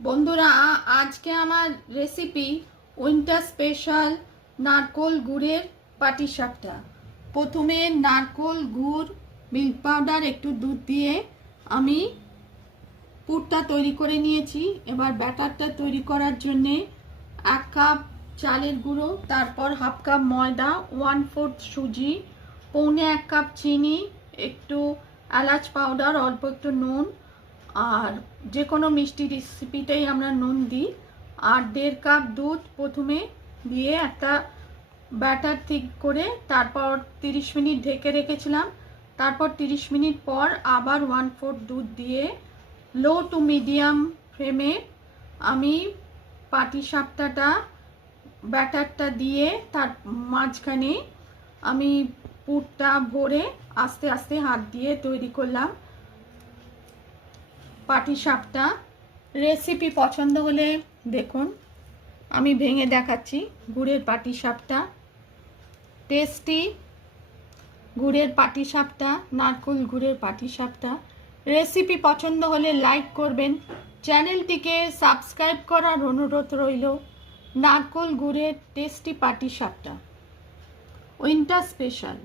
বন্ধুরা আজকে আমার রেসিপি উইন্টার স্পেশাল নারকোল গুড়ের পাটিসাপটা। প্রথমে নারকোল গুড়, মিল্ক পাউডার, একটু দুধ দিয়ে আমি পুরটা তৈরি করে নিয়েছি। এবার ব্যাটারটা তৈরি করার জন্যে 1 কাপ চালের গুঁড়ো, তারপর হাফ কাপ ময়দা, 1/4 সুজি, পৌনে 1 কাপ চিনি, একটু এলাচ পাউডার, অল্প একটু নুন, আর যে কোনো মিষ্টি রেসিপিটাই আমরা নুন দিই, আর 1.5 কাপ দুধ প্রথমে দিয়ে একটা ব্যাটার ঠিক করে তারপর 30 মিনিট ঢেকে রেখেছিলাম। তারপর 30 মিনিট পর আবার 1/4 দুধ দিয়ে লো টু মিডিয়াম ফ্লেমে আমি পাটিসাপটাটা ব্যাটারটা দিয়ে তার মাঝখানে আমি পুরটা ভরে আস্তে আস্তে হাত দিয়ে তৈরি করলাম পাটিসাপটা। রেসিপি পছন্দ হলে দেখুন, আমি ভেঙে দেখাচ্ছি গুড়ের পাটিসাপটা। টেস্টি গুড়ের পাটিসাপটা, নারকেল গুড়ের পাটিসাপটা। রেসিপি পছন্দ হলে লাইক করবেন, চ্যানেলটিকে সাবস্ক্রাইব করার অনুরোধ রইল। নারকেল গুড়ের টেস্টি পাটিসাপটা উইন্টার স্পেশাল।